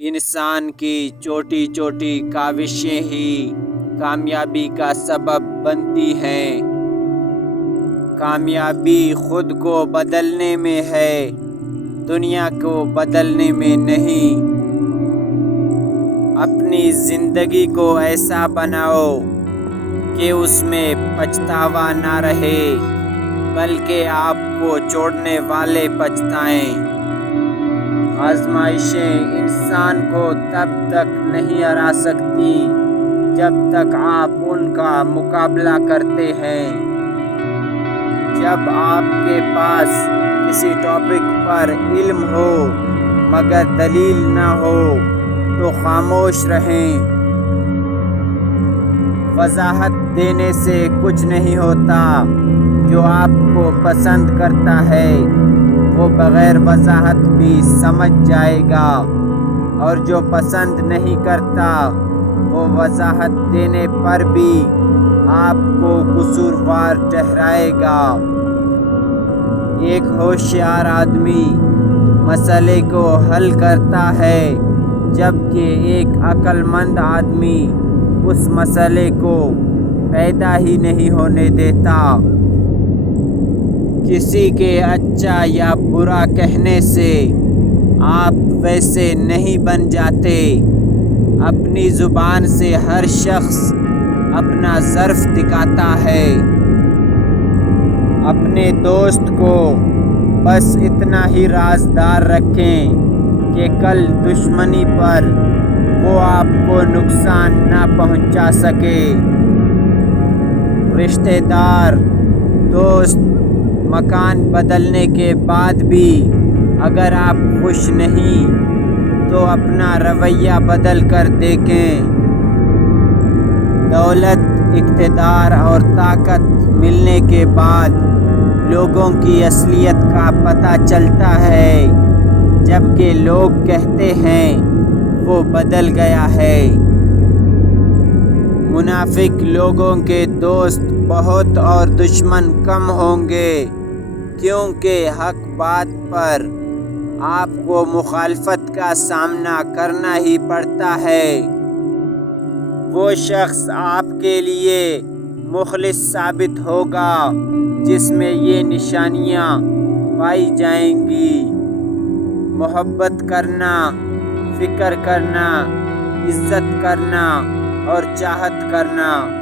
انسان کی چھوٹی چھوٹی کاوشیں ہی کامیابی کا سبب بنتی ہیں۔ کامیابی خود کو بدلنے میں ہے، دنیا کو بدلنے میں نہیں۔ اپنی زندگی کو ایسا بناؤ کہ اس میں پچھتاوا نہ رہے، بلکہ آپ کو چھوڑنے والے پچھتائیں۔ آزمائشیں انسان کو تب تک نہیں ہرا سکتی جب تک آپ ان کا مقابلہ کرتے ہیں۔ جب آپ کے پاس کسی ٹاپک پر علم ہو مگر دلیل نہ ہو تو خاموش رہیں۔ وضاحت دینے سے کچھ نہیں ہوتا۔ جو آپ کو پسند کرتا ہے وہ بغیر وضاحت بھی سمجھ جائے گا، اور جو پسند نہیں کرتا وہ وضاحت دینے پر بھی آپ کو قصوروار ٹھہرائے گا۔ ایک ہوشیار آدمی مسئلے کو حل کرتا ہے، جبکہ ایک عقل مند آدمی اس مسئلے کو پیدا ہی نہیں ہونے دیتا۔ کسی کے اچھا یا برا کہنے سے آپ ویسے نہیں بن جاتے۔ اپنی زبان سے ہر شخص اپنا ظرف دکھاتا ہے۔ اپنے دوست کو بس اتنا ہی رازدار رکھیں کہ کل دشمنی پر وہ آپ کو نقصان نہ پہنچا سکے۔ رشتہ دار، دوست مکان بدلنے کے بعد بھی اگر آپ خوش نہیں تو اپنا رویہ بدل کر دیکھیں۔ دولت، اقتدار اور طاقت ملنے کے بعد لوگوں کی اصلیت کا پتہ چلتا ہے، جبکہ لوگ کہتے ہیں وہ بدل گیا ہے۔ منافق لوگوں کے دوست بہت اور دشمن کم ہوں گے، کیونکہ حق بات پر آپ کو مخالفت کا سامنا کرنا ہی پڑتا ہے۔ وہ شخص آپ کے لیے مخلص ثابت ہوگا جس میں یہ نشانیاں پائی جائیں گی: محبت کرنا، فکر کرنا، عزت کرنا اور چاہت کرنا۔